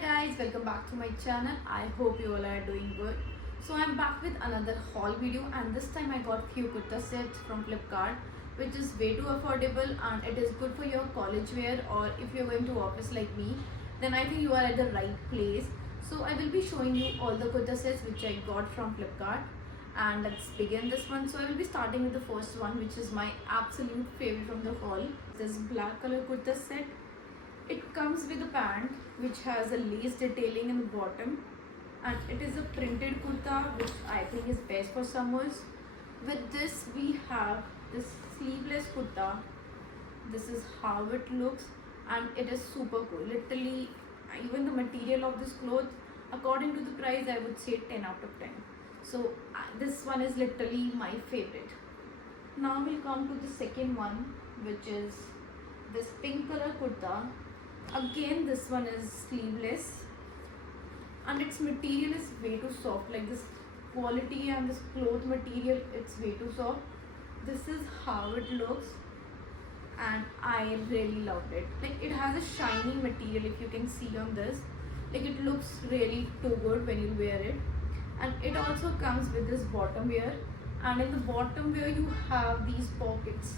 guys, welcome back to my channel. I hope you all are doing good. So I'm back with another haul video, and this time I got few kurta sets from Flipkart, which is way too affordable and it is good for your college wear, or if you're going to office like me, then I think you are at the right place. So I will be showing you all the kurta sets which I got from Flipkart, and let's begin this one. So I will be starting with the first one, which is my absolute favorite from the haul. This black color kurta set. It comes with a pant which has a lace detailing in the bottom, and it is a printed kurta which I think is best for summers. With this we have this sleeveless kurta. This is how it looks and it is super cool. Literally, even the material of this cloth, according to the price, I would say 10 out of 10. So this one is literally my favorite. Now we'll come to the second one, which is this pink color kurta. Again, this one is sleeveless and its material is way too soft. Like this quality and this cloth material, it's way too soft. This is how it looks and I really loved it. Like it has a shiny material, if you can see on this. Like it looks really too good when you wear it. And it also comes with this bottom wear, and in the bottom wear you have these pockets.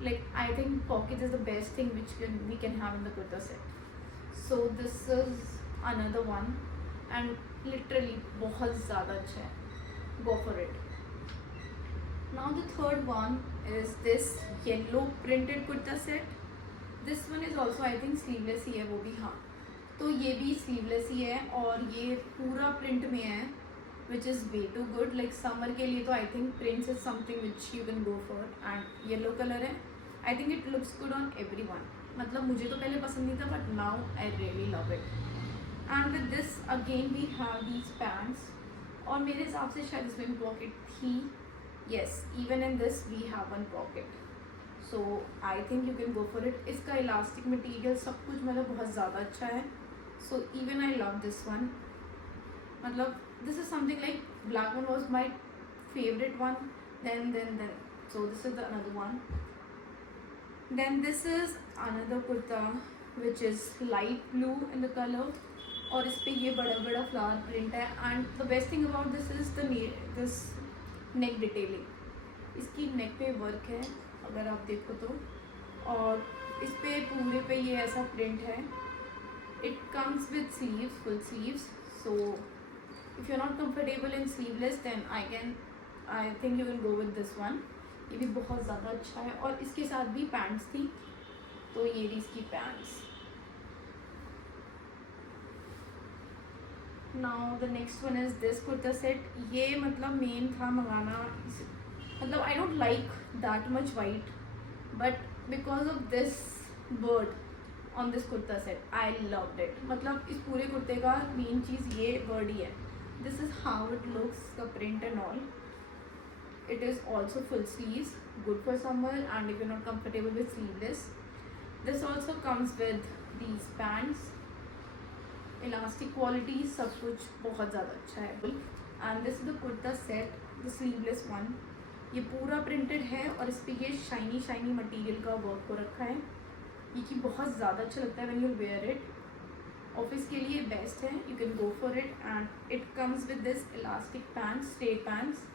Like I think pockets is the best thing which we can have in the kurta set. So this is another one and literally बहुत ज़्यादा अच्छा है. Go for it. Now the third one is this yellow printed kurta set. This one is also I think sleeveless ही है वो भी. हाँ, तो ये भी sleeveless ही है और ये पूरा print में है, which is way too good. Like summer के लिए तो I think prints is something which you can go for, and yellow color है. I think it looks good on everyone. मतलब मुझे तो पहले पसंद नहीं था, but now I really love it. And with this again we have these pants, और मेरे हिसाब से शायद इसमें भी pocket थी. Yes, even in this we have one pocket. So I think you can go for it. इसका elastic material सब कुछ मतलब बहुत ज़्यादा अच्छा है. So even I love this one. मतलब this is something like black one was my favorite one. Then so this is the another one. Then this is another kurta which is light blue in the color, और इस पे ये बड़ा बड़ा flower print है. And the best thing about this is this neck detailing. इसकी neck पे work है अगर आप देखो तो, और इस पे पूरे पे ये ऐसा print है. It comes with sleeves, full sleeves. So if you're not comfortable in sleeveless, then I think you will go with this one. ये भी बहुत ज़्यादा अच्छा है, और इसके साथ भी पैंट्स थी, तो ये भी इसकी pants. Now the next one is this kurta set. ये मतलब मेन था मंगाना. मतलब I don't like that much white, but because of this bird on this kurta set I loved it. मतलब इस पूरे कुर्ते का मेन चीज़ ये बर्ड ही है. This is how it looks, the print and all. It is also full sleeves, good for summer, and if you're not comfortable with sleeveless. This also comes with these pants, elastic quality, सब कुछ बहुत ज़्यादा अच्छा है. And this is the kurta set, the sleeveless one. ये पूरा printed है और इस पर ये shiny material का work हो रखा है. ये कि बहुत ज़्यादा अच्छा लगता है when you wear it. Office के लिए बेस्ट है, you can go for it. And it comes with this elastic pants, straight pants.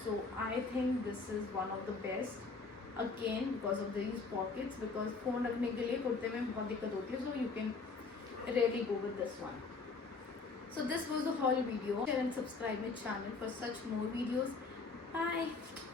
So I think this is one of the best, again because of these pockets, because phone रखने के लिए कुर्ते में बहुत दिक्कत होती है. So you can really go with this one. So this was the whole video. Share and subscribe my channel for such more videos. Bye.